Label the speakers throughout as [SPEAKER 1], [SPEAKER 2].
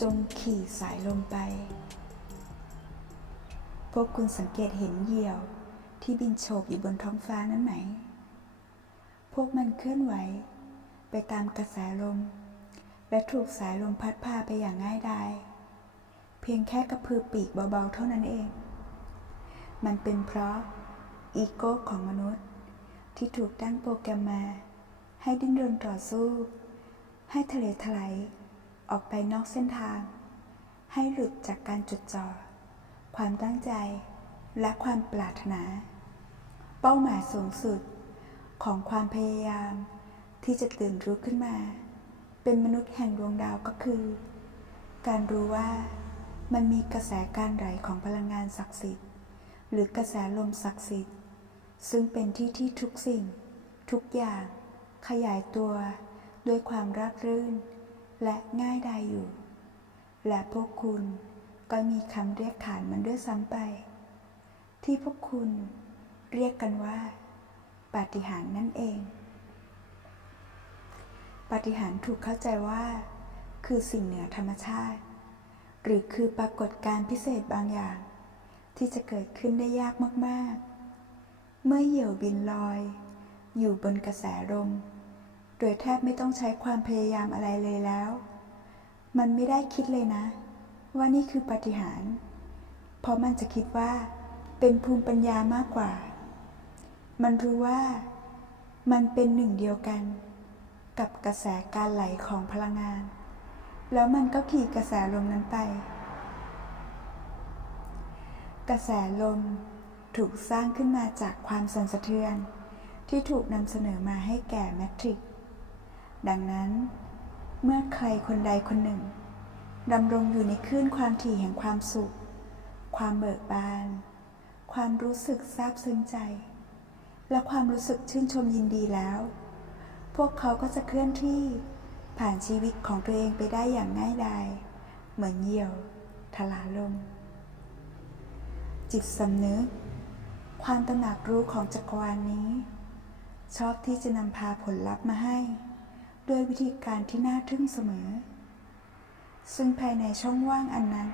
[SPEAKER 1] จงขี่สายลมไป พวกคุณสังเกตเห็นเหยี่ยวที่บินโฉบอยู่บนท้องฟ้านั้นไหม พวกมันเคลื่อนไหวไปตามกระแสลม และถูกสายลมพัดพาไปอย่างง่ายดาย เพียงแค่กระพือปีกเบาๆเท่านั้นเอง มันเป็นเพราะอีโก้ของมนุษย์ที่ถูกตั้งโปรแกรมมาให้ดิ้นรนต่อสู้ ให้ทะเลถลายออกไปนอกเส้นทาง ให้หลุดจากการจดจ่อ ความตั้งใจและความปรารถนา เป้าหมายสูงสุดของความพยายามที่จะตื่นรู้ขึ้นมา เป็นมนุษย์แห่งดวงดาวก็คือ การรู้ว่ามันมีกระแสการไหลของพลังงานศักดิ์สิทธิ์ หรือกระแสลมศักดิ์สิทธิ์ ซึ่งเป็นที่ที่ทุกสิ่ง ทุกอย่าง ขยายตัว ด้วยความราบรื่น และง่ายดายอยู่ และพวกคุณก็มีคำเรียกขานมันด้วยซ้ำไป ที่พวกคุณเรียกกันว่า ปาฏิหาริย์นั่นเอง ปาฏิหาริย์ถูกเข้าใจว่า คือสิ่งเหนือธรรมชาติ หรือคือปรากฏการพิเศษบางอย่าง ที่จะเกิดขึ้นได้ยากมาก ๆ เมื่อเหยี่ยวบินลอย อยู่บนกระแสลม โดยแทบไม่ต้องใช้ความพยายามอะไรเลยแล้ว มันไม่ได้คิดเลยนะ ว่านี่คือปฏิหาร เพราะมันจะคิดว่า เป็นภูมิปัญญามากกว่า มันรู้ว่า มันเป็นหนึ่งเดียวกัน กับกระแสการไหลของพลังงาน แล้วมันก็ขี่กระแสลมนั้นไป กระแสลมถูกสร้างขึ้นมาจากความสั่นสะเทือนที่ถูกนำเสนอมาให้แก่แมทริกซ์ ดังนั้น เมื่อใครคนใดคนหนึ่งดำรงอยู่ในคลื่นความถี่แห่งความสุข ความเบิกบาน ความรู้สึกซาบซึ้งใจ และความรู้สึกชื่นชมยินดีแล้ว พวกเขาก็จะเคลื่อนที่ผ่านชีวิตของตัวเองไปได้อย่างง่ายดาย เหมือนเหยี่ยวทลาลม จิตสำนึก ความตระหนักรู้ของจักรวาลนี้ ชอบที่จะนำพาผลลัพธ์มาให้ ด้วยวิธีการที่น่าทึ่งเสมอ ซึ่งภายในช่องว่างอันนั้น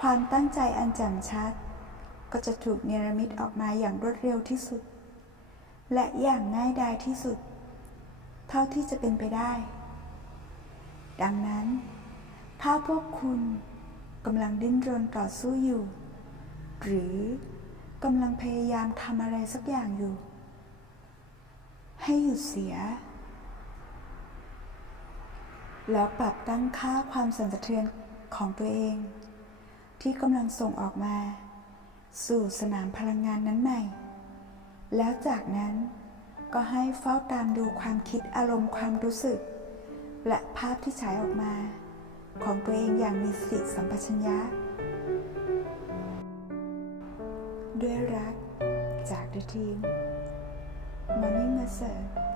[SPEAKER 1] ความตั้งใจอันแจ่มชัด ก็จะถูกเนรมิตออกมาอย่างรวดเร็วที่สุด และอย่างง่ายดายที่สุด เท่าที่จะเป็นไปได้ ดังนั้น ถ้าพวกคุณกำลังดิ้นรนต่อสู้อยู่ หรือกำลังพยายามทำอะไรสักอย่างอยู่ ให้หยุดเสีย แล้วปรับตั้งค่าความสั่นสะเทือนของตัวเอง ที่กำลังส่งออกมา สู่สนามพลังงานนั้นใหม่ แล้วจากนั้นก็ให้เฝ้าตามดูความคิดอารมณ์ความรู้สึก และภาพที่ฉายออกมา ของตัวเองอย่างมีสติสัมปชัญญะ ด้วยรักจาก The Team Morning Massage